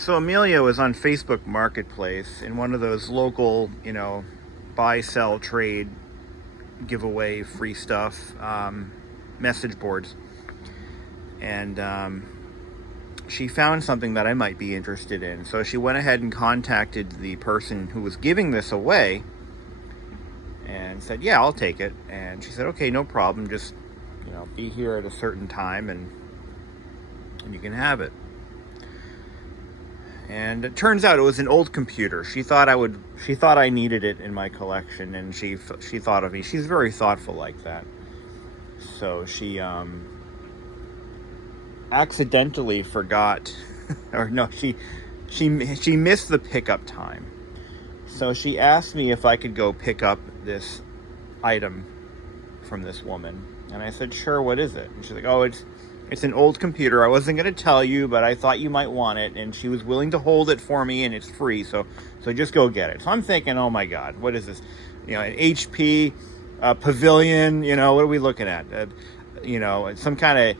So Amelia was on Facebook Marketplace in one of those local, buy, sell, trade, giveaway, free stuff, message boards. And she found something that I might be interested in. So she went ahead and contacted the person who was giving this away and said, yeah, I'll take it. And she said, okay, no problem. Just, be here at a certain time and you can have it. And it turns out it was an old computer. She thought I needed it in my collection, and she thought of me. She's very thoughtful like that. So she accidentally forgot, or no, she missed the pickup time. So she asked me if I could go pick up this item from this woman, and I said, sure, what is it? And she's like, oh, it's an old computer. I wasn't going to tell you, but I thought you might want it. And she was willing to hold it for me, and it's free. So just go get it. So I'm thinking, oh my God, what is this? An HP Pavilion, what are we looking at? Some kind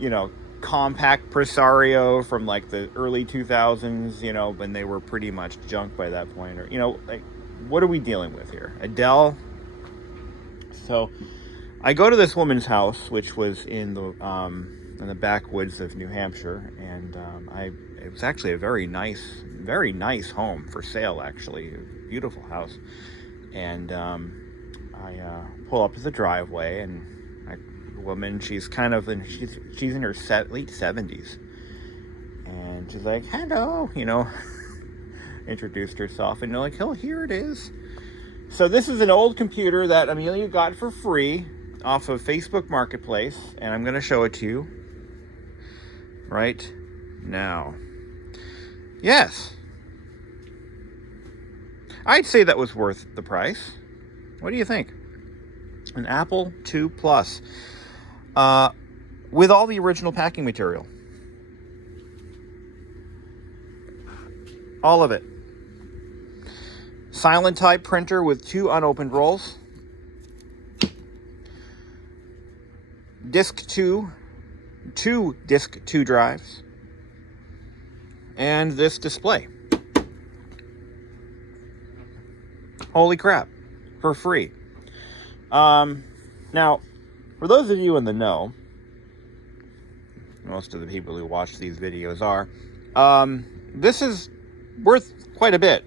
of, compact Presario from like the early 2000s, when they were pretty much junk by that point. Or, what are we dealing with here? A Dell? So I go to this woman's house, which was in the backwoods of New Hampshire, and it was actually a very nice home for sale. Actually, a beautiful house. And I pull up to the driveway, and the woman, she's in her late 70s, and she's like, "Hello," introduced herself, and they're like, "Oh, here it is." So this is an old computer that Amelia got for free off of Facebook Marketplace, and I'm going to show it to you right now. Yes, I'd say that was worth the price. What do you think? An Apple II Plus with all the original packing material. All of it. Silent type printer with 2 unopened rolls. Disk 2 Disk 2 drives. And this display. Holy crap. For free. Now, for those of you in the know, most of the people who watch these videos are, this is worth quite a bit.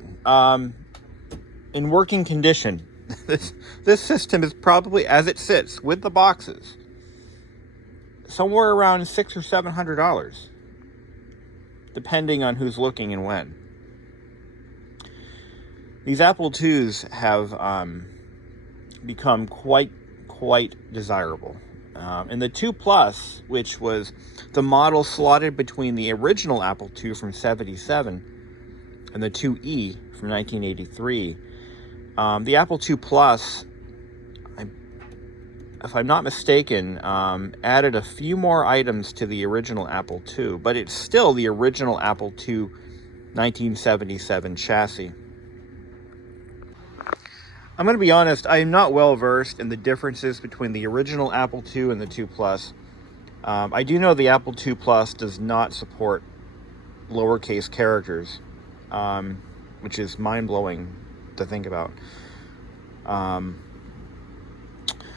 In working condition, this system is probably, as it sits with the boxes, somewhere around $600 or $700, depending on who's looking and when. These Apple IIs have become quite desirable. And the II Plus, which was the model slotted between the original Apple II from '77 and the IIe from 1983, the Apple II Plus, if I'm not mistaken, added a few more items to the original Apple II, but it's still the original Apple II 1977 chassis. I'm going to be honest, I am not well versed in the differences between the original Apple II and the II Plus. I do know the Apple II Plus does not support lowercase characters, which is mind-blowing to think about.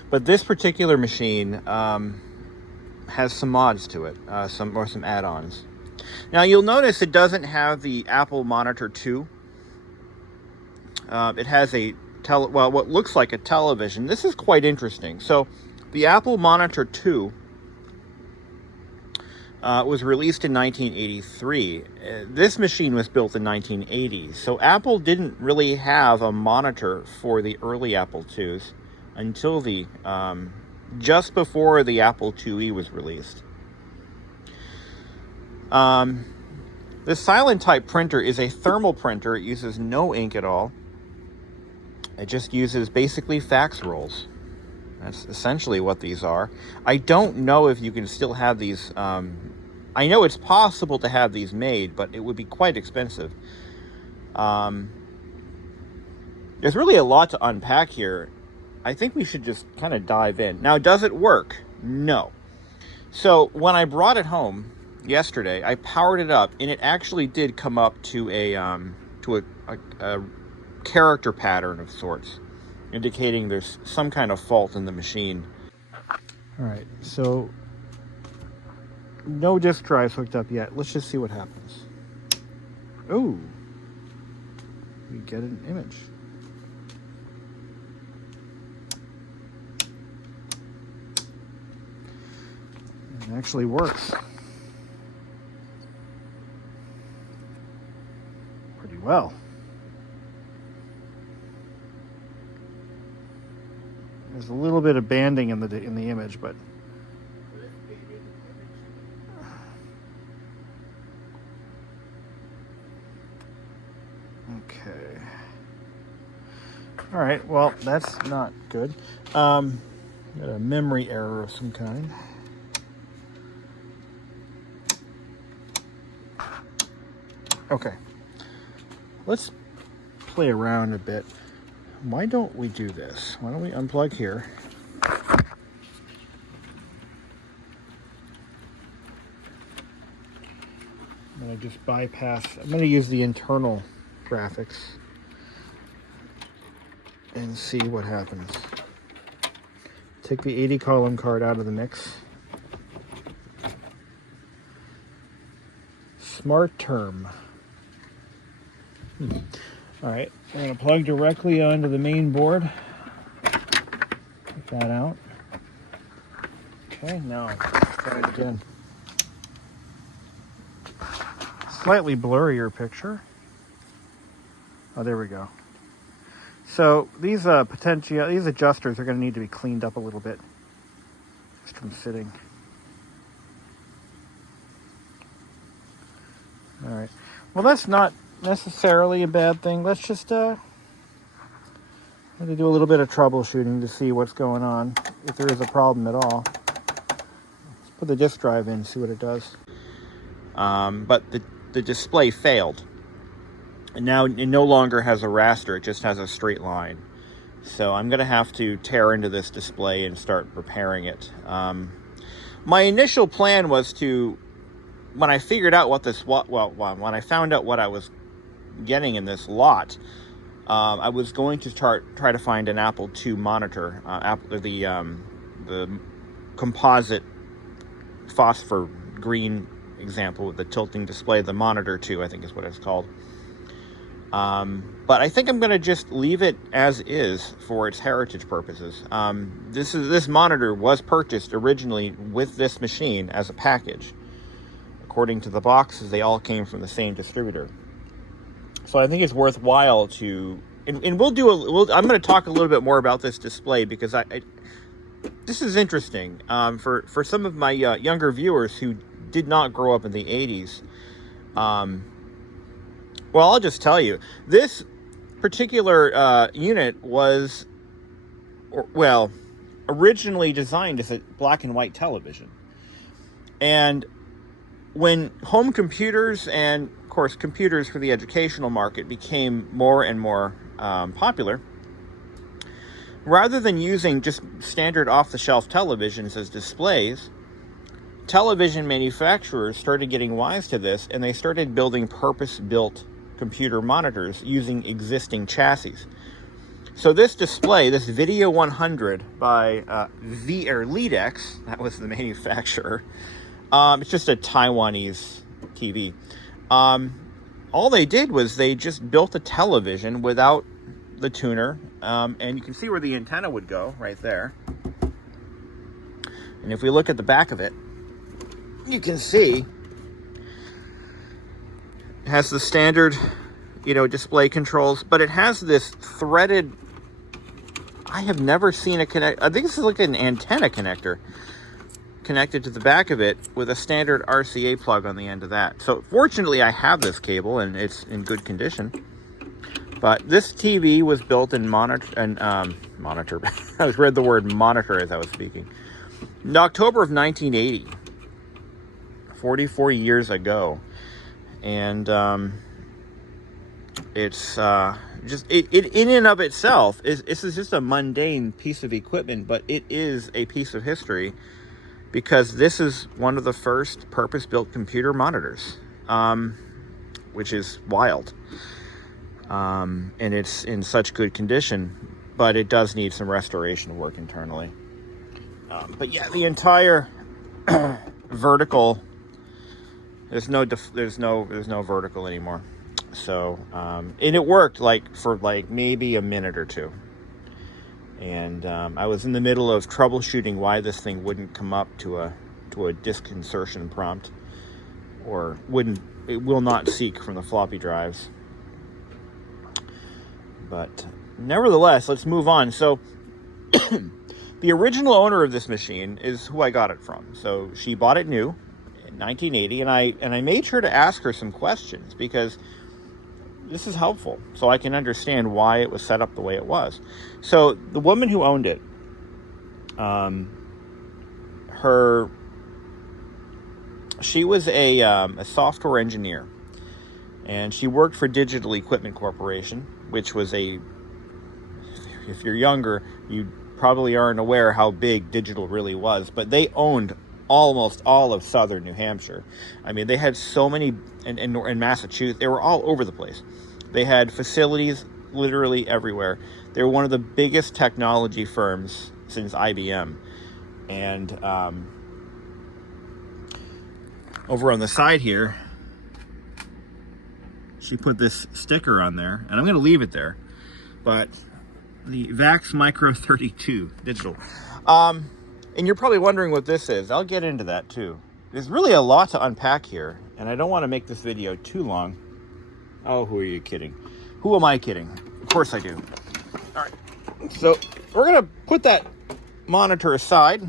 But this particular machine has some mods to it, some add-ons. Now you'll notice it doesn't have the Apple Monitor 2. It has what looks like a television. This is quite interesting. So the Apple Monitor 2 was released in 1983. This machine was built in 1980. So Apple didn't really have a monitor for the early Apple IIs until just before the Apple IIe was released. The Silent type printer is a thermal printer. It uses no ink at all. It just uses basically fax rolls. That's essentially what these are. I don't know if you can still have these. I know it's possible to have these made, but it would be quite expensive. There's really a lot to unpack here. I think we should just kind of dive in. Now, does it work? No. So when I brought it home, yesterday. I powered it up, and it actually did come up to a character pattern of sorts, indicating there's some kind of fault in the machine. All right, so no disk drives hooked up yet. Let's just see what happens. Oh, we get an image. It actually works pretty well. There's a little bit of banding in the image, but okay. All right. Well, that's not good. Got a memory error of some kind. Okay. Let's play around a bit. Why don't we do this? Why don't we unplug here? I'm going to just bypass. I'm going to use the internal graphics and see what happens. Take the 80 column card out of the mix. Smart term. All right, we're going to plug directly onto the main board. Take that out. Okay, now let's try it again. Slightly blurrier picture. Oh, there we go. So these adjusters are going to need to be cleaned up a little bit, just from sitting. All right. Well, that's not necessarily a bad thing. Let's just have to do a little bit of troubleshooting to see what's going on, if there is a problem at all. Let's put the disk drive in, see what it does. But the display failed. And now it no longer has a raster, it just has a straight line. So I'm going to have to tear into this display and start repairing it. My initial plan was to, when I figured out when I found out what I was getting in this lot, I was going to try to find an Apple II monitor, the composite phosphor green example with the tilting display, the Monitor 2, I think is what it's called. But I think I'm going to just leave it as is for its heritage purposes. This monitor was purchased originally with this machine as a package. According to the boxes, they all came from the same distributor. So I think it's worthwhile to, and I'm going to talk a little bit more about this display because this is interesting for some of my younger viewers who did not grow up in the 80s. Well, I'll just tell you, this particular unit was, originally designed as a black and white television. And when home computers and, of course, computers for the educational market became more and more popular, rather than using just standard off-the-shelf televisions as displays, television manufacturers started getting wise to this, and they started building purpose-built computer monitors using existing chassis. So this display, this Video 100 by Leadex, that was the manufacturer. It's just a Taiwanese TV. All they did was they just built a television without the tuner, and you can see where the antenna would go right there. And if we look at the back of it, you can see it has the standard, display controls, but it has this threaded, I have never seen a connect. I think this is like an antenna connector connected to the back of it with a standard RCA plug on the end of that. So fortunately I have this cable and it's in good condition. But this TV was built in monitor. I read the word monitor as I was speaking. In October of 1980, 44 years ago. And it's just in and of itself this is just a mundane piece of equipment, but it is a piece of history because this is one of the first purpose-built computer monitors, which is wild. And it's in such good condition, but it does need some restoration work internally. But yeah, the entire vertical, there's no vertical anymore. So, and it worked for maybe a minute or two. And I was in the middle of troubleshooting why this thing wouldn't come up to a disk insertion prompt, or it will not seek from the floppy drives. But nevertheless, let's move on. So the original owner of this machine is who I got it from. So she bought it new in 1980, and I made sure to ask her some questions, because this is helpful, so I can understand why it was set up the way it was. So the woman who owned it, she was a software engineer, and she worked for Digital Equipment Corporation, which was if you're younger, you probably aren't aware how big Digital really was, but they owned almost all of southern New Hampshire. I mean, they had so many, in Massachusetts, they were all over the place. They had facilities literally everywhere. They were one of the biggest technology firms since IBM. And over on the side here, she put this sticker on there, and I'm going to leave it there, but the VAX Micro 32 Digital. And you're probably wondering what this is. I'll get into that too. There's really a lot to unpack here, and I don't want to make this video too long. Oh, who are you kidding? Who am I kidding? Of course I do. All right, so we're going to put that monitor aside,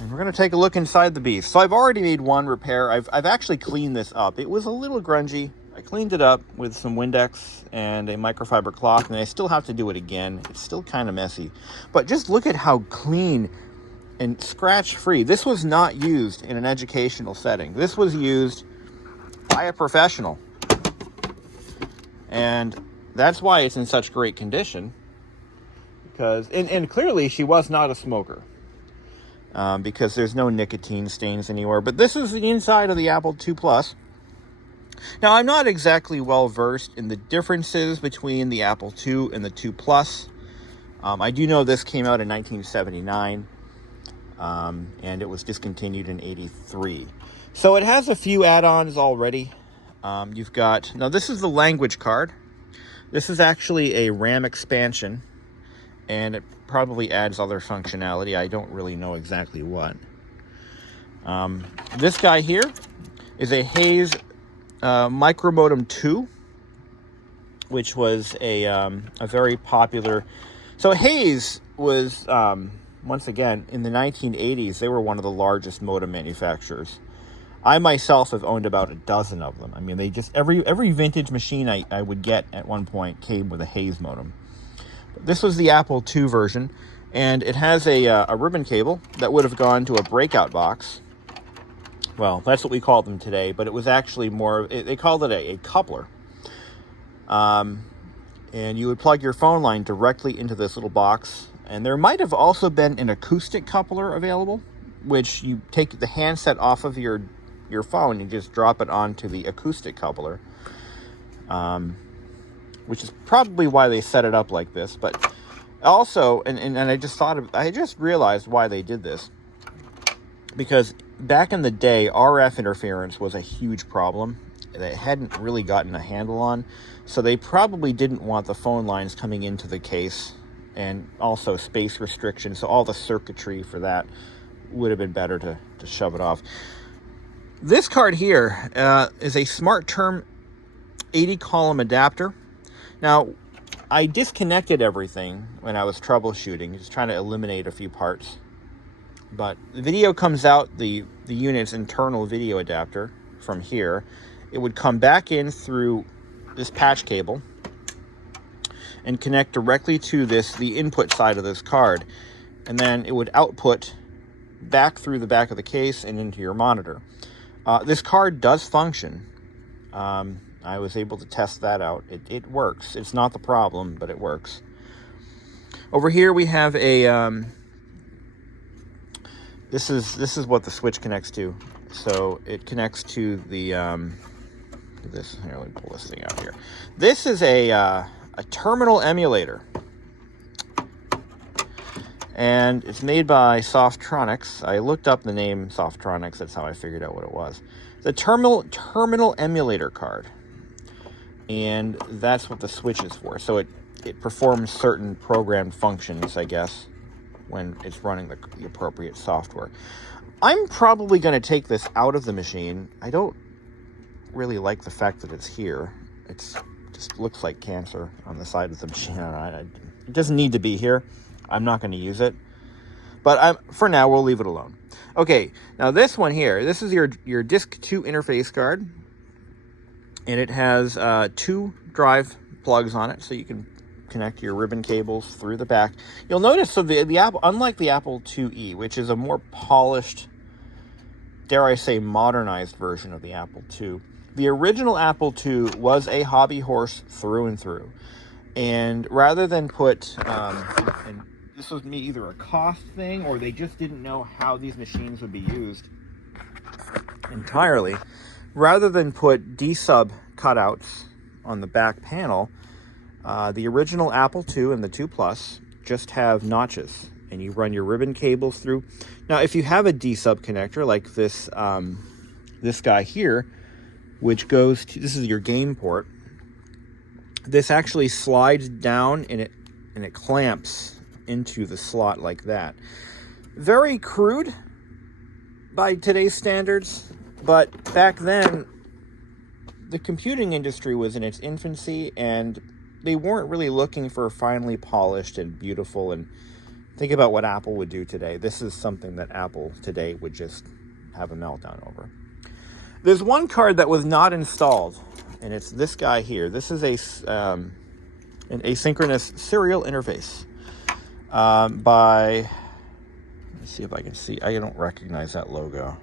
and we're going to take a look inside the beast. So I've already made one repair. I've actually cleaned this up. It was a little grungy. I cleaned it up with some Windex and a microfiber cloth, and I still have to do it again. It's still kind of messy. But just look at how clean and scratch-free. This was not used in an educational setting. This was used by a professional. And that's why it's in such great condition. Because, and clearly she was not a smoker. Because there's no nicotine stains anywhere. But this is the inside of the Apple II Plus. Now, I'm not exactly well versed in the differences between the Apple II and the II Plus. I do know this came out in 1979, and it was discontinued in 83. So it has a few add-ons already. You've got, now this is the language card. This is actually a RAM expansion, and it probably adds other functionality. I don't really know exactly what. This guy here is a Hayes Micromodem 2, which was a very popular. So Hayes was, once again, in the 1980s, they were one of the largest modem manufacturers. I myself have owned about a dozen of them. I mean, they just, every vintage machine I would get at one point came with a Hayes modem. This was the Apple II version, and it has a ribbon cable that would have gone to a breakout box. Well, that's what we call them today, but it was actually more, they called it a coupler. And you would plug your phone line directly into this little box. And there might have also been an acoustic coupler available, which you take the handset off of your phone and just drop it onto the acoustic coupler. Which is probably why they set it up like this. But also, and I just realized why they did this. Because back in the day, RF interference was a huge problem that it hadn't really gotten a handle on. So they probably didn't want the phone lines coming into the case, and also space restrictions. So all the circuitry for that would have been better to shove it off. This card here is a Smart Term 80-column adapter. Now, I disconnected everything when I was troubleshooting, just trying to eliminate a few parts. But the video comes out, the unit's internal video adapter from here. It would come back in through this patch cable and connect directly to the input side of this card. And then it would output back through the back of the case and into your monitor. This card does function. I was able to test that out. It works. It's not the problem, but it works. Over here we have a this is what the switch connects to. So it connects to the this. Here, let me pull this thing out here. This is a terminal emulator, and it's made by Softronics. I looked up the name Softronics. That's how I figured out what it was. The terminal emulator card, and that's what the switch is for. So it performs certain programmed functions, I guess, when it's running the appropriate software. I'm probably going to take this out of the machine. I don't really like the fact that it's here. It just looks like cancer on the side of the machine. It doesn't need to be here. I'm not going to use it. But for now, we'll leave it alone. Okay, now this one here, this is your Disc 2 interface card. And it has 2 drive plugs on it, so you can connect your ribbon cables through the back. You'll notice, so the Apple, unlike the Apple IIe, which is a more polished, dare I say, modernized version of the Apple II, the original Apple II was a hobby horse through and through. And rather than put, and this was either a cost thing or they just didn't know how these machines would be used entirely, rather than put D-sub cutouts on the back panel, the original Apple II and the II Plus just have notches, and you run your ribbon cables through. Now, if you have a D-sub connector like this, this guy here, which goes to, this is your game port. This actually slides down and it clamps into the slot like that. Very crude by today's standards, but back then the computing industry was in its infancy, and they weren't really looking for finely polished and beautiful. And think about what Apple would do today. This is something that Apple today would just have a meltdown over. There's one card that was not installed, and it's this guy here. This is an asynchronous serial interface by, let's see if I can see. I don't recognize that logo.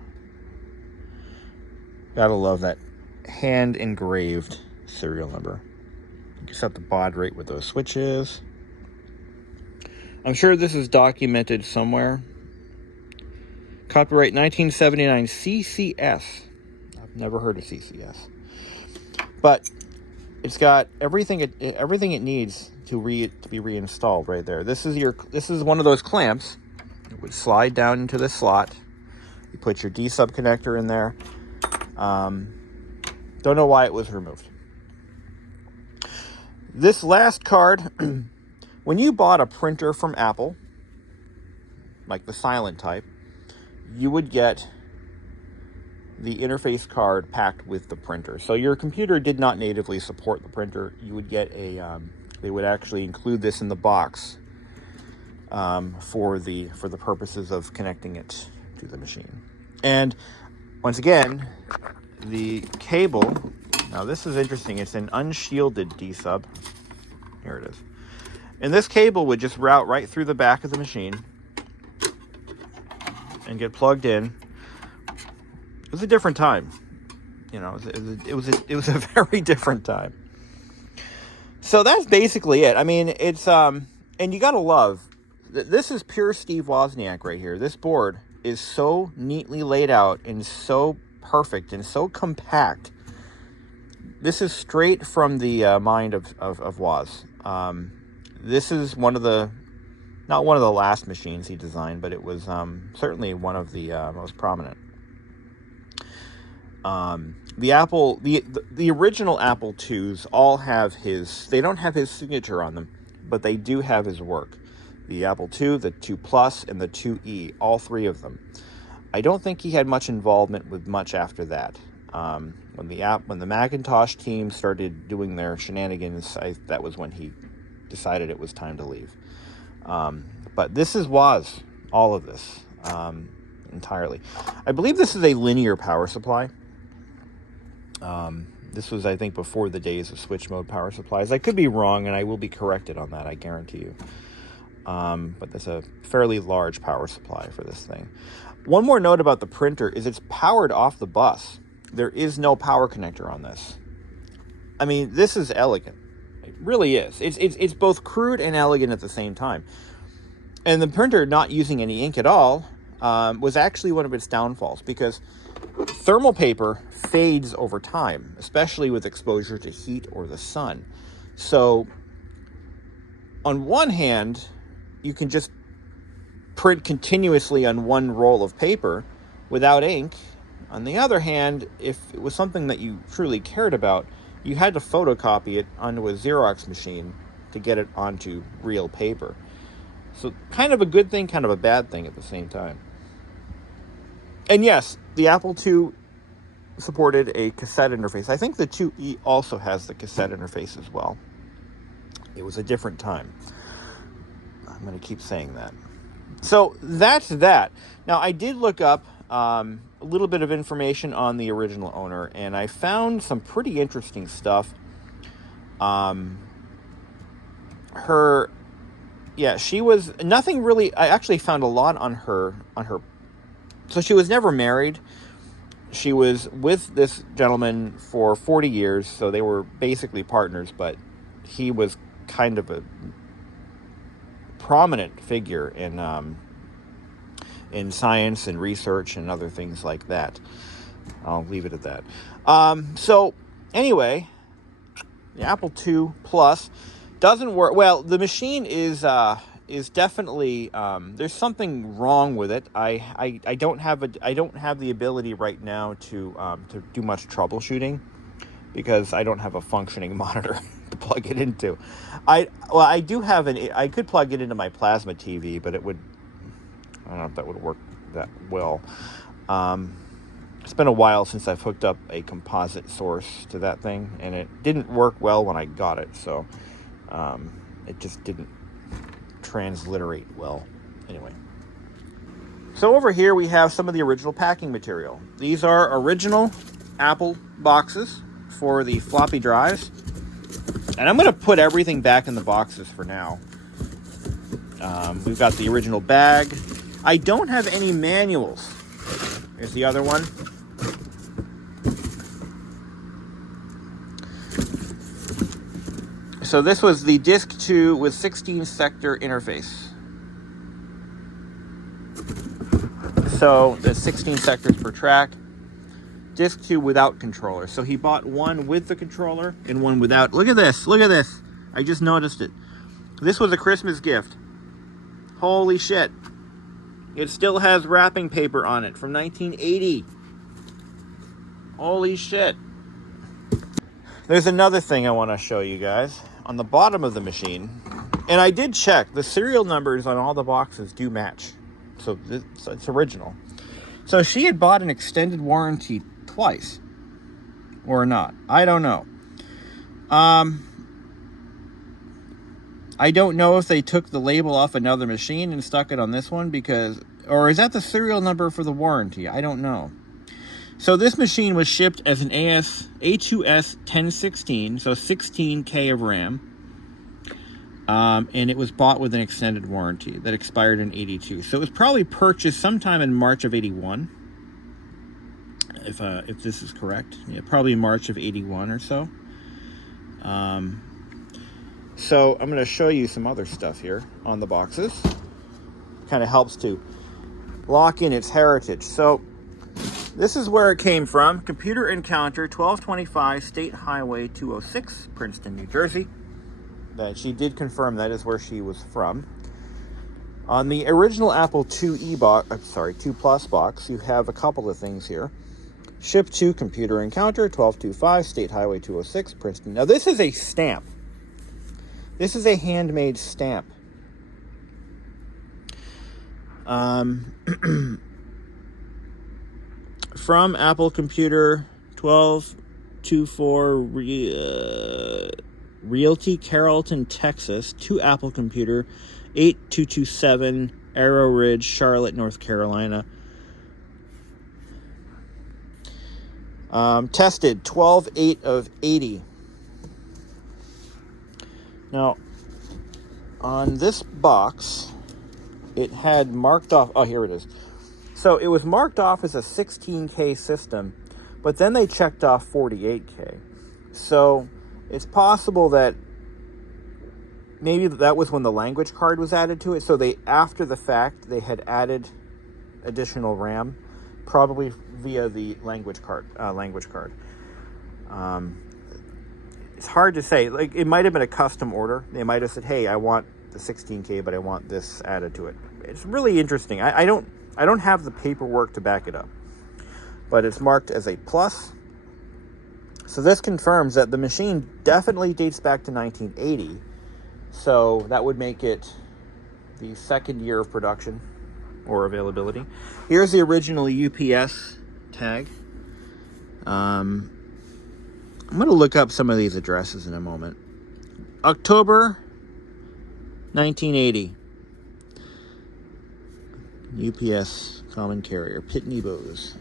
Gotta love that hand engraved serial number. You can set the baud rate with those switches. I'm sure this is documented somewhere. Copyright 1979 CCS. I've never heard of CCS. But it's got everything it needs to be reinstalled right there. This is one of those clamps. It would slide down into this slot. You put your D-sub connector in there. Don't know why it was removed. This last card, when you bought a printer from Apple, like the silent type, you would get the interface card packed with the printer. So your computer did not natively support the printer. You would get they would actually include this in the box for the purposes of connecting it to the machine. And once again, the cable, now this is interesting. It's an unshielded D-sub. Here it is. And this cable would just route right through the back of the machine and get plugged in. It was a different time. You know, it was a very different time. So that's basically it. I mean, it's and you gotta love, this is pure Steve Wozniak right here. This board is so neatly laid out and so perfect and so compact. This is straight from the mind of Woz. This is not one of the last machines he designed, but it was certainly one of the most prominent. The original Apple IIs all have they don't have his signature on them, but they do have his work. The Apple II, the II Plus, and the IIe, all 3 of them. I don't think he had much involvement with much after that. When the Macintosh team started doing their shenanigans, that was when he decided it was time to leave. But this is Woz, all of this, entirely. I believe this is a linear power supply. This was, I think, before the days of switch mode power supplies. I could be wrong, and I will be corrected on that, I guarantee you. But there's a fairly large power supply for this thing. One more note about the printer is it's powered off the bus. There is no power connector on this. I mean, this is elegant. It really is. It's both crude and elegant at the same time. And the printer not using any ink at all, was actually one of its downfalls, because thermal paper fades over time, especially with exposure to heat or the sun. So on one hand, you can just print continuously on one roll of paper without ink. On the other hand, if it was something that you truly cared about, you had to photocopy it onto a Xerox machine to get it onto real paper. So kind of a good thing, kind of a bad thing at the same time. And yes, the Apple II supported a cassette interface. I think the IIe also has the cassette interface as well. It was a different time. I'm going to keep saying that. So that's that. Now, I did look up a little bit of information on the original owner, and I found some pretty interesting stuff. She was nothing really. I actually found a lot on her. So she was never married. She was with this gentleman for 40 years, so they were basically partners, but he was kind of a prominent figure in science and research and other things like that. I'll leave it at that. So anyway, the Apple II Plus doesn't work. Well, the machine is definitely there's something wrong with it. I don't have the ability right now to do much troubleshooting, because I don't have a functioning monitor to plug it into. I could plug it into my plasma TV, but I don't know if that would work that well. It's been a while since I've hooked up a composite source to that thing, and it didn't work well when I got it, so it just didn't transliterate well. Anyway. So over here we have some of the original packing material. These are original Apple boxes for the floppy drives. And I'm going to put everything back in the boxes for now. We've got the original bag. I don't have any manuals. Here's the other one. So this was the Disc 2 with 16 sector interface. So there's 16 sectors per track. Disc 2 without controller. So he bought one with the controller and one without. Look at this. Look at this. I just noticed it. This was a Christmas gift. Holy shit. It still has wrapping paper on it from 1980. Holy shit. There's another thing I want to show you guys. On the bottom of the machine, and I did check, the serial numbers on all the boxes do match. So it's original. So she had bought an extended warranty twice. Or not. I don't know. I don't know if they took the label off another machine and stuck it on this one, or is that the serial number for the warranty? I don't know. So this machine was shipped as an A2S 1016, so 16K of RAM. And it was bought with an extended warranty that expired in 82. So it was probably purchased sometime in March of 81. If this is correct. Yeah, probably March of 81 or so. So I'm going to show you some other stuff here on the boxes. Kind of helps to lock in its heritage. So this is where it came from. Computer Encounter, 1225 State Highway 206, Princeton, New Jersey. That she did confirm that is where she was from. On the original Apple IIe box, II Plus box, you have a couple of things here. Ship to Computer Encounter, 1225 State Highway 206, Princeton. Now this is a stamp. This is a handmade stamp. From Apple Computer 1224 Realty, Carrollton, Texas, to Apple Computer 8227 Arrow Ridge, Charlotte, North Carolina. Tested 12/8 of 80. Now, on this box, it had marked off. Oh, here it is. So it was marked off as a 16K system, but then they checked off 48K. So it's possible that maybe that was when the language card was added to it. So they, after the fact, they had added additional RAM, probably via the language card. It's hard to say. Like, it might have been a custom order. They might have said, "Hey, I want the 16K, but I want this added to it." It's really interesting. I don't have the paperwork to back it up, but it's marked as a plus. So this confirms that the machine definitely dates back to 1980. So that would make it the second year of production or availability. Here's the original UPS tag. I'm going to look up some of these addresses in a moment. October 1980. UPS Common Carrier, Pitney Bowes.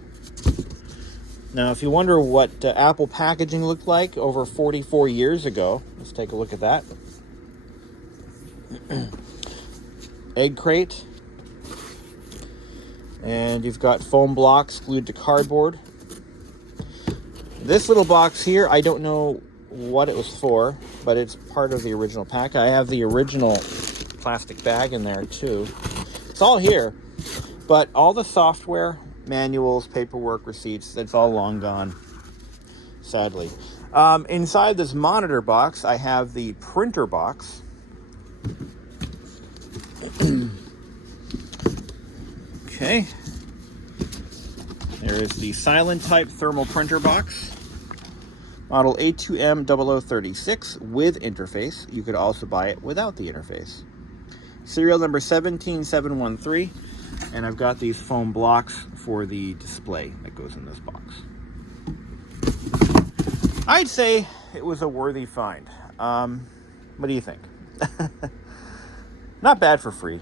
Now, if you wonder what Apple packaging looked like over 44 years ago, let's take a look at that. Egg crate. And you've got foam blocks glued to cardboard. This little box here, I don't know what it was for, but it's part of the original pack. I have the original plastic bag in there too. It's all here, but all the software, manuals, paperwork, receipts, that's all long gone, sadly. Inside this monitor box, I have the printer box. Okay. There is the silent type thermal printer box. Model A2M0036 with interface. You could also buy it without the interface. Serial number 17713. And I've got these foam blocks for the display that goes in this box. I'd say it was a worthy find. What do you think? Not bad for free.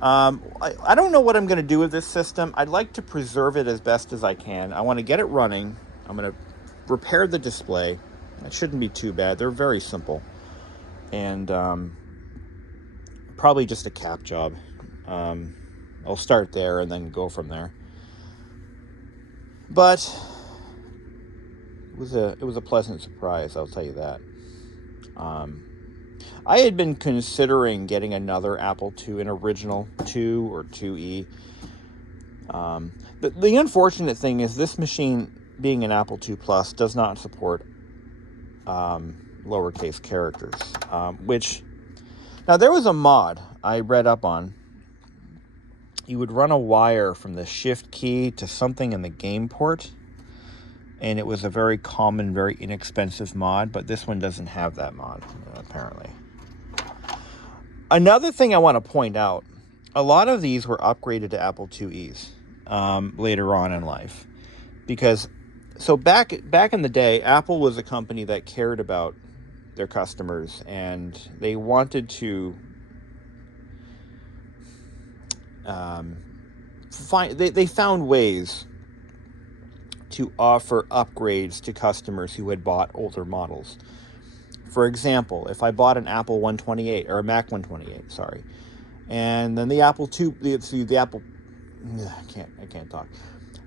I don't know what I'm going to do with this system. I'd like to preserve it as best as I can. I want to get it running. I'm going to repair the display. It shouldn't be too bad. They're very simple. And probably just a cap job. I'll start there and then go from there. But it was a pleasant surprise, I'll tell you that. I had been considering getting another Apple II, an original 2 or 2E. The unfortunate thing is this machine, being an Apple II Plus, does not support lowercase characters, which... Now, there was a mod I read up on. You would run a wire from the shift key to something in the game port, and it was a very common, very inexpensive mod, but this one doesn't have that mod, apparently. Another thing I want to point out, a lot of these were upgraded to Apple IIes later on in life. Because, so back in the day, Apple was a company that cared about their customers, and they wanted to they found ways to offer upgrades to customers who had bought older models. For example, if I bought an Apple 128 or a Mac 128, sorry, and then the Apple II, the Apple, I can't talk.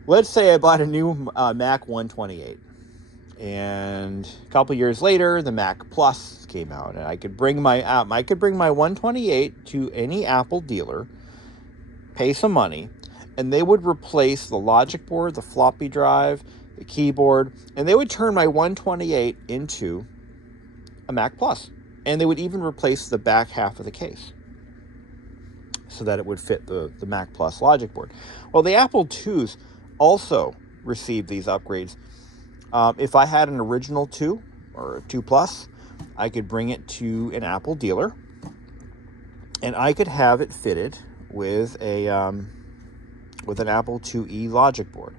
Let's say I bought a new Mac 128, and a couple years later, the Mac Plus came out, and I could bring my 128 to any Apple dealer, pay some money, and they would replace the logic board, the floppy drive, the keyboard, and they would turn my 128 into a Mac Plus. And they would even replace the back half of the case so that it would fit the Mac Plus logic board. Well, the Apple IIs also received these upgrades. If I had an original 2 or a 2 Plus, I could bring it to an Apple dealer, and I could have it fitted with an Apple IIe logic board.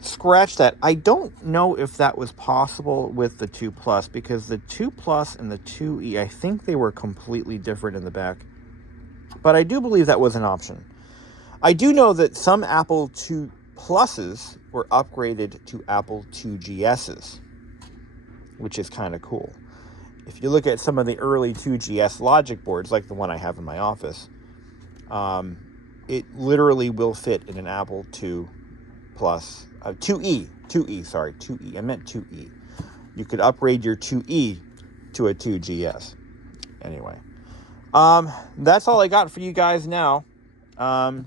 Scratch that. I don't know if that was possible with the 2 Plus, because the 2 Plus and the 2E, I think they were completely different in the back. But I do believe that was an option. I do know that some Apple II Pluses were upgraded to Apple IIGSs, which is kind of cool. If you look at some of the early 2GS logic boards, like the one I have in my office, it literally will fit in an Apple II Plus, 2E, I meant 2E. You could upgrade your 2E to a 2GS. Anyway, that's all I got for you guys now. Yeah,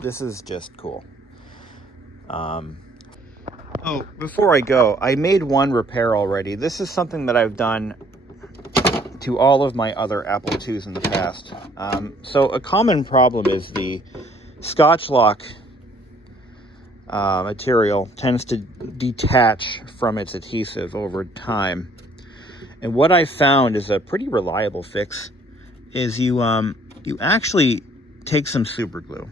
this is just cool. Oh, before I go, I made one repair already. This is something that I've done to all of my other Apple IIs in the past. So a common problem is the Scotch lock material tends to detach from its adhesive over time. And what I found is a pretty reliable fix is you actually take some super glue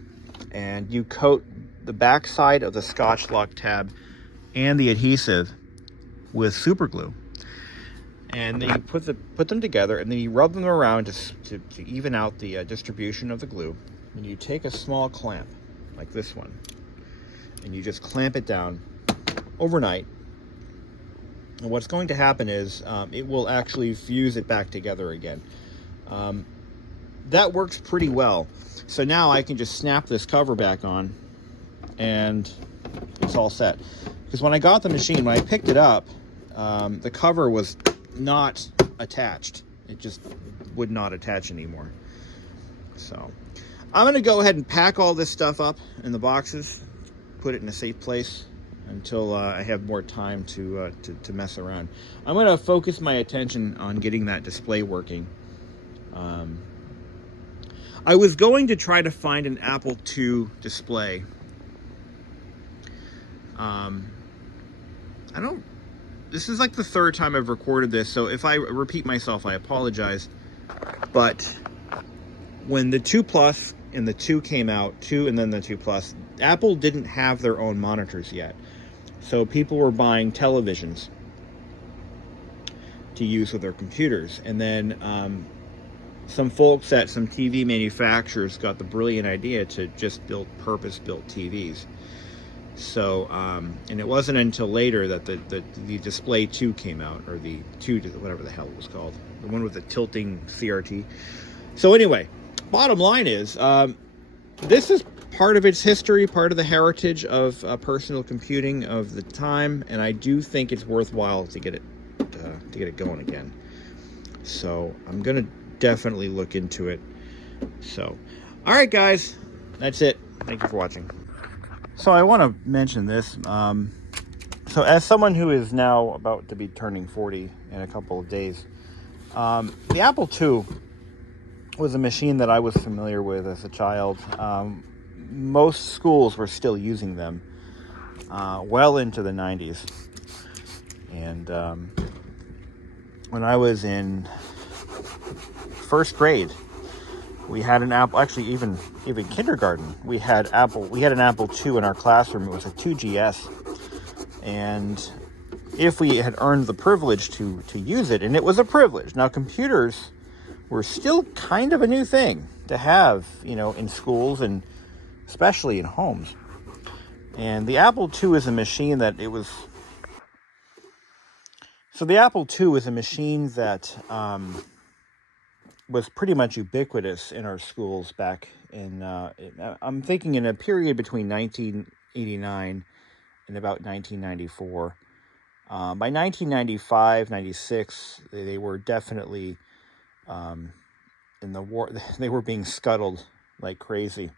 and you coat the back side of the Scotch lock tab and the adhesive with super glue. And then you put them together, and then you rub them around to even out the distribution of the glue. And you take a small clamp, like this one, and you just clamp it down overnight. And what's going to happen is it will actually fuse it back together again. That works pretty well. So now I can just snap this cover back on, and it's all set. Because when I got the machine, when I picked it up, the cover was not attached. It just would not attach anymore. So I'm going to go ahead and pack all this stuff up in the boxes, put it in a safe place until I have more time to mess around. I'm going to focus my attention on getting that display working. I was going to try to find an Apple II display. This is like the third time I've recorded this, so if I repeat myself, I apologize. But when the 2 Plus and the 2 came out, 2 and then the 2 Plus, Apple didn't have their own monitors yet. So people were buying televisions to use with their computers. And then some folks at some TV manufacturers got the brilliant idea to just build purpose-built TVs. So, and it wasn't until later that the Display 2 came out, or the 2, whatever the hell it was called, the one with the tilting CRT. So anyway, bottom line is, this is part of its history, part of the heritage of personal computing of the time, and I do think it's worthwhile to get it going again. So I'm gonna definitely look into it. So, all right, guys, that's it. Thank you for watching. So I want to mention this. So as someone who is now about to be turning 40 in a couple of days, the Apple II was a machine that I was familiar with as a child. Most schools were still using them well into the 90s. And when I was in first grade, we had an Apple, actually even kindergarten, we had an Apple II in our classroom. It was a 2GS. And if we had earned the privilege to use it, and it was a privilege. Now, computers were still kind of a new thing to have, in schools and especially in homes. And the Apple II is a machine that the Apple II was a machine that was pretty much ubiquitous in our schools back in, I'm thinking in a period between 1989 and about 1994. By 1995, 96, they were definitely in the war. They were being scuttled like crazy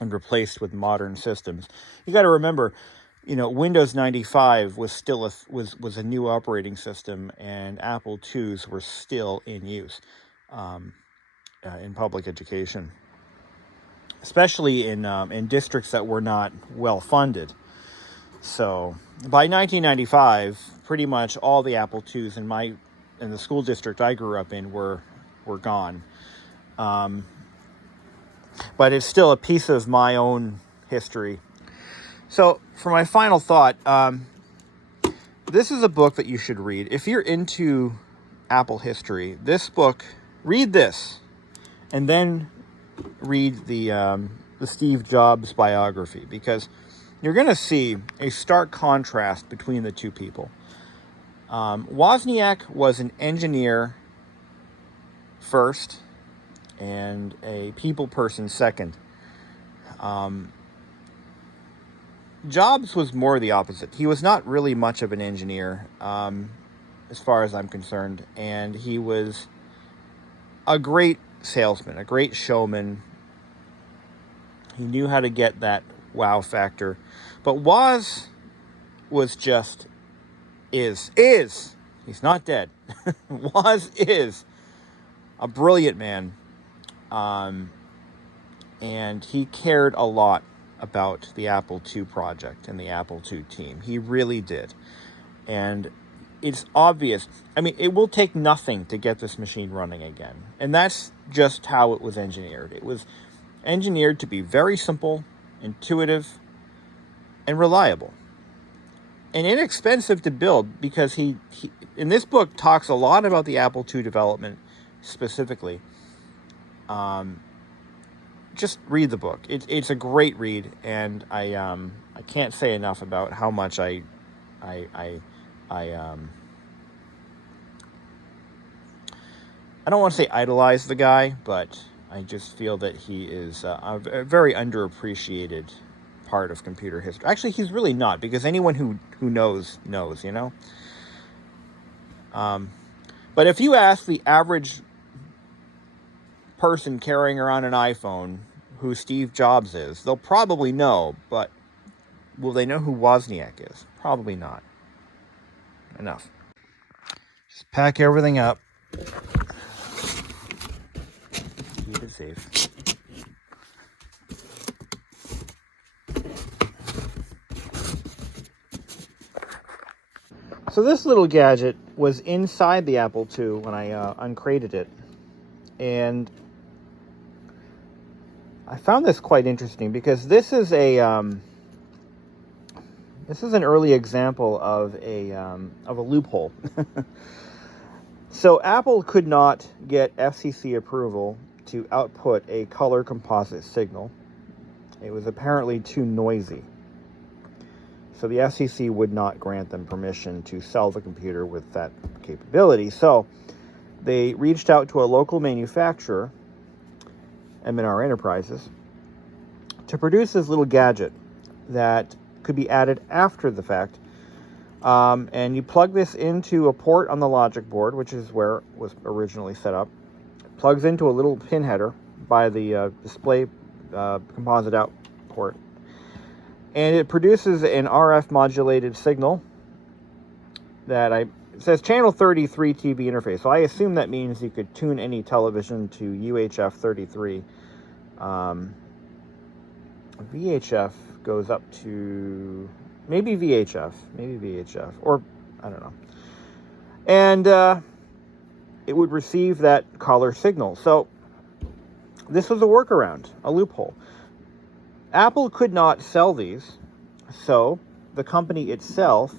and replaced with modern systems. You got to remember, Windows 95 was still was a new operating system, and Apple IIs were still in use in public education, especially in districts that were not well funded. So by 1995, pretty much all the Apple IIs in the school district I grew up in were gone. But it's still a piece of my own history. So for my final thought, this is a book that you should read. If you're into Apple history, read this, and then read the Steve Jobs biography, because you're going to see a stark contrast between the two people. Wozniak was an engineer first and a people person second. Jobs was more the opposite. He was not really much of an engineer, as far as I'm concerned, and he was a great salesman, a great showman. He knew how to get that wow factor. But Woz was just is. He's not dead. Woz is a brilliant man. And he cared a lot about the Apple II project and the Apple II team. He really did. And it's obvious. I mean, it will take nothing to get this machine running again. And that's just how it was engineered. It was engineered to be very simple, intuitive, and reliable. And inexpensive to build, because he in this book talks a lot about the Apple II development specifically. Just read the book. It's a great read, and I can't say enough about how much I don't want to say idolize the guy, but I just feel that he is a very underappreciated part of computer history. Actually, he's really not, because anyone who knows, you know. But if you ask the average person carrying around an iPhone who Steve Jobs is, they'll probably know, but will they know who Wozniak is? Probably not. Enough. Just pack everything up. Keep it safe. So this little gadget was inside the Apple II when I uncrated it. And I found this quite interesting, because this is an early example of a loophole. So Apple could not get FCC approval to output a color composite signal. It was apparently too noisy. So the FCC would not grant them permission to sell the computer with that capability. So they reached out to a local manufacturer, M&R Enterprises, to produce this little gadget that could be added after the fact. And you plug this into a port on the logic board, which is where it was originally set up. It plugs into a little pin header by the display composite out port. And it produces an RF modulated signal that it says channel 33 TV interface. So I assume that means you could tune any television to UHF 33. VHF goes up to maybe VHF, or I don't know. And it would receive that color signal. So this was a workaround, a loophole. Apple could not sell these, so the company itself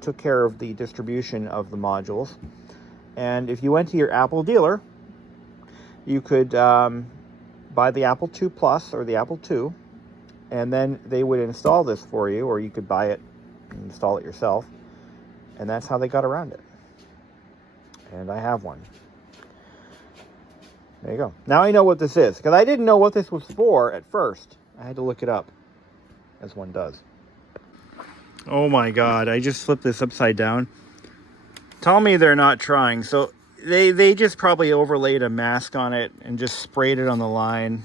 took care of the distribution of the modules. And if you went to your Apple dealer, you could buy the Apple II Plus or the Apple II, and then they would install this for you, or you could buy it and install it yourself. And that's how they got around it. And I have one. There you go. Now I know what this is, because I didn't know what this was for at first. I had to look it up, as one does. Oh my God, I just flipped this upside down. Tell me they're not trying. So they just probably overlaid a mask on it and just sprayed it on the line.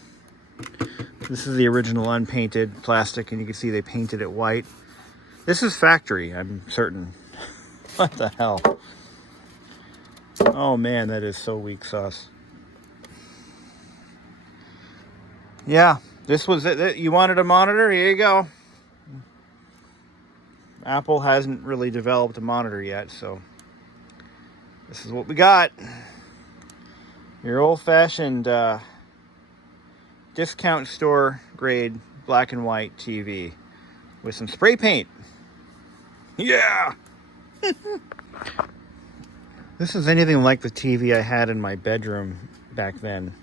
This is the original unpainted plastic, and you can see they painted it white. This is factory, I'm certain. What the hell? Oh man, that is so weak sauce. Yeah, this was it. You wanted a monitor? Here you go. Apple hasn't really developed a monitor yet, so this is what we got. Your old-fashioned discount store grade black and white TV with some spray paint. Yeah! This is anything like the TV I had in my bedroom back then.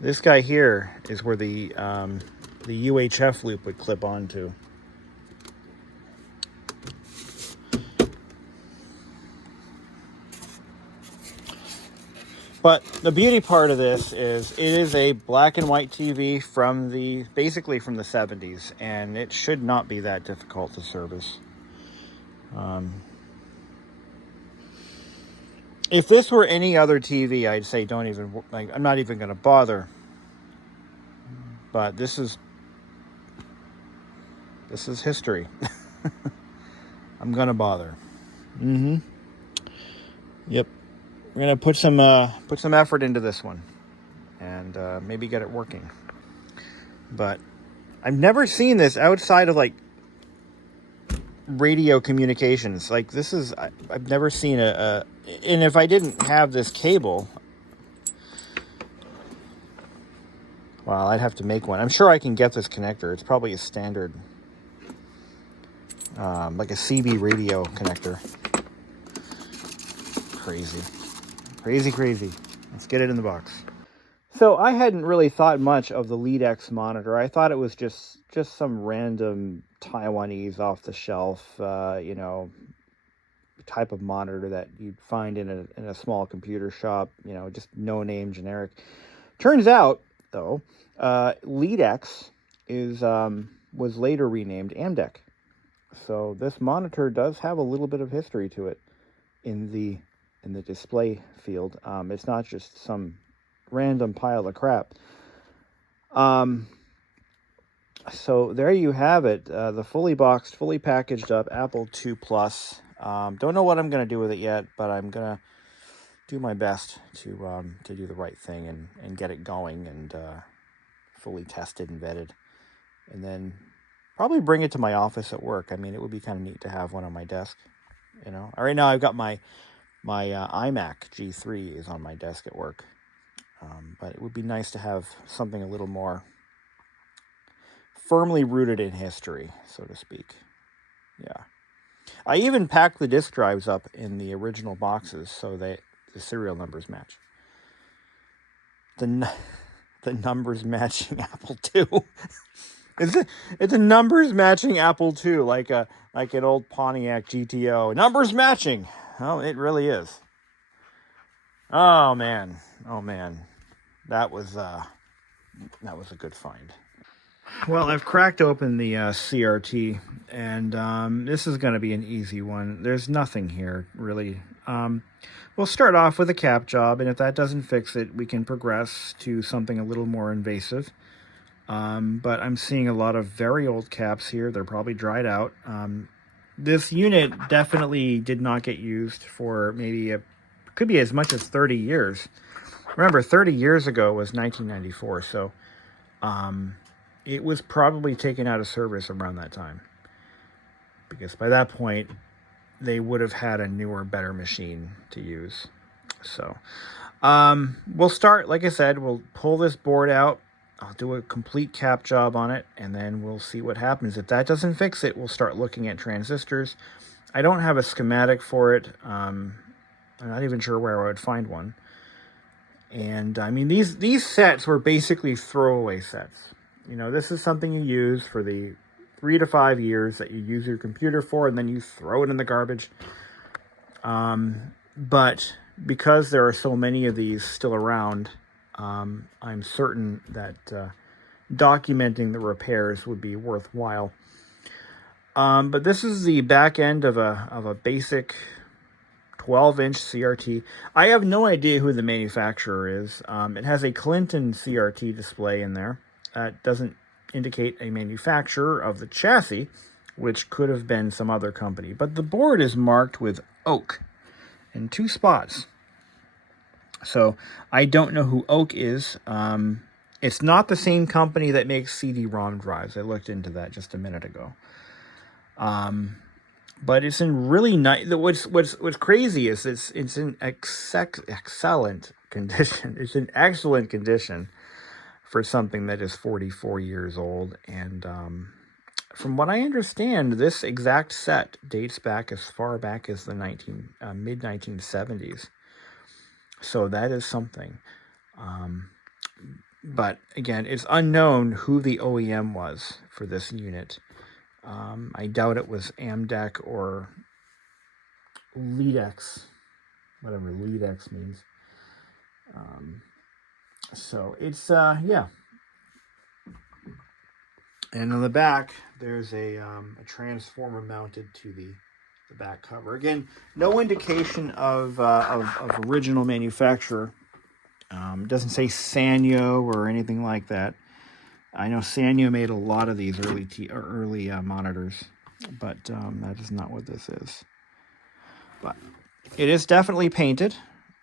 This guy here is where the UHF loop would clip onto. But the beauty part of this is it is a black and white TV from basically from the 70s, and it should not be that difficult to service. If this were any other TV, I'd say don't even, like, I'm not even going to bother. But this is history. I'm going to bother. Yep. We're going to put some effort into this one and maybe get it working. But I've never seen this outside of like radio communications. Like this is, I've never seen and if I didn't have this cable, well, I'd have to make one. I'm sure I can get this connector. It's probably a standard, like a CB radio connector. Crazy. Let's get it in the box. So I hadn't really thought much of the LeadX monitor. I thought it was just some random Taiwanese off-the-shelf, type of monitor that you'd find in a small computer shop, just no-name generic. Turns out, though, LeadX was later renamed Amdek. So this monitor does have a little bit of history to it in the display field. It's not just some random pile of crap. So there you have it, the fully boxed, fully packaged up Apple II Plus. Don't know what I'm going to do with it yet, but I'm going to do my best to do the right thing and get it going and fully tested and vetted. And then probably bring it to my office at work. I mean, it would be kind of neat to have one on my desk. Right now I've got my iMac G3 is on my desk at work. But it would be nice to have something a little more firmly rooted in history, so to speak. Yeah. I even packed the disk drives up in the original boxes so that the serial numbers match. The numbers matching Apple II. It's a numbers matching Apple II, like an old Pontiac GTO. Numbers matching. Oh, it really is. Oh man. That was a good find. Well, I've cracked open the CRT, and this is going to be an easy one. There's nothing here, really. We'll start off with a cap job, and if that doesn't fix it, we can progress to something a little more invasive. But I'm seeing a lot of very old caps here. They're probably dried out. This unit definitely did not get used for could be as much as 30 years. Remember, 30 years ago was 1994, so it was probably taken out of service around that time. Because by that point, they would have had a newer, better machine to use. So we'll start, like I said, we'll pull this board out. I'll do a complete cap job on it, and then we'll see what happens. If that doesn't fix it, we'll start looking at transistors. I don't have a schematic for it. I'm not even sure where I would find one. And I mean, these sets were basically throwaway sets. This is something you use for the 3 to 5 years that you use your computer for, and then you throw it in the garbage. But because there are so many of these still around, I'm certain that documenting the repairs would be worthwhile. But this is the back end of a basic 12-inch CRT. I have no idea who the manufacturer is. It has a Clinton CRT display in there. It doesn't indicate a manufacturer of the chassis, which could have been some other company. But the board is marked with oak in 2 spots. So I don't know who Oak is. It's not the same company that makes CD-ROM drives. I looked into that just a minute ago. But it's in really nice. What's crazy is it's in excellent condition. It's in excellent condition for something that is 44 years old. And from what I understand, this exact set dates back as far back as the mid-1970s. So that is something. But again, it's unknown who the OEM was for this unit. I doubt it was Amdek or LeadX, whatever LeadX means. So it's, yeah. And on the back, there's a transformer mounted to the the back cover. Again, no indication of original manufacturer. Doesn't say Sanyo or anything like that. I know Sanyo made a lot of these early monitors, but that is not what this is. But it is definitely painted.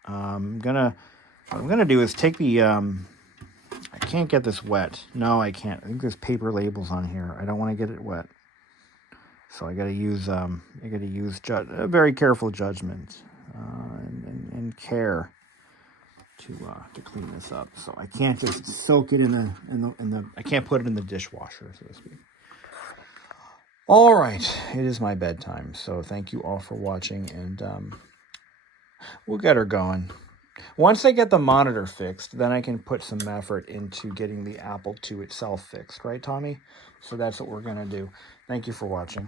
What I'm gonna do is take the. I can't get this wet. No, I can't. I think there's paper labels on here. I don't want to get it wet, so I got to use a very careful judgment and care to clean this up. So I can't just soak it in the I can't put it in the dishwasher, so to speak. All right, it is my bedtime. So thank you all for watching, and we'll get her going. Once I get the monitor fixed, then I can put some effort into getting the Apple II itself fixed, right, Tommy? So that's what we're gonna do. Thank you for watching.